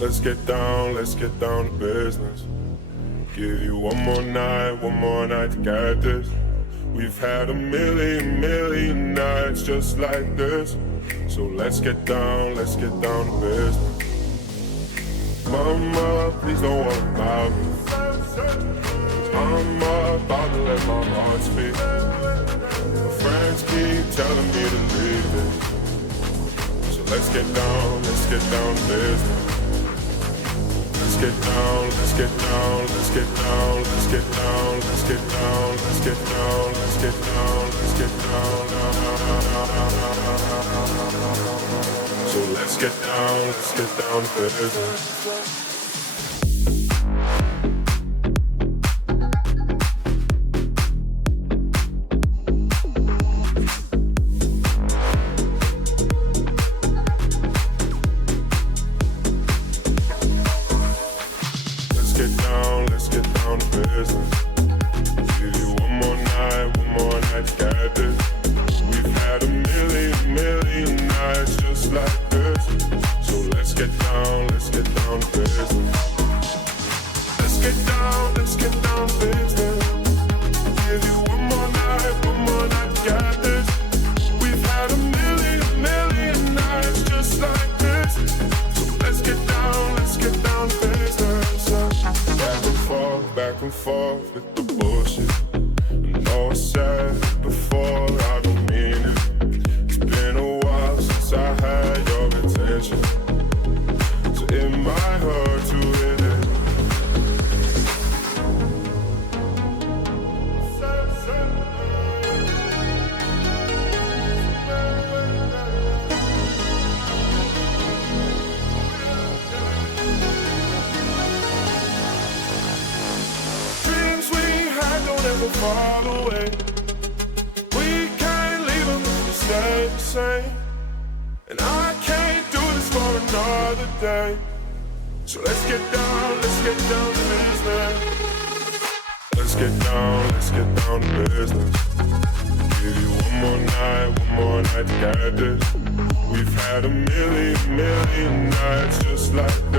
Let's get down to business. Give you one more night to get this. We've had a million nights just like this. So let's get down to business. Mama, please don't worry about me. I'm about to let my heart speak. My friends keep telling me to leave it. So let's get down to business. Let's get down, let's get down, let's get down, let's get down, let's get down, let's get down, let's get down, let's get down. So let's get down to business. Let's get down to business. Give you one more night to get this. We've had a million nights just like this. So let's get down to business. Let's get down to business. Give you one more night to get this. We've had a million nights just like this. So let's get down to business. Back and forth with the bullshit. I know I said it before, I don't mean it. It's been a while since I had your attention, so it might hurt to hit it. Never fall away. We can't leave them if we stay the same. And I can't do this for another day. So let's get down to business. Let's get down to business. Give you one more night to get this. We've had a million nights just like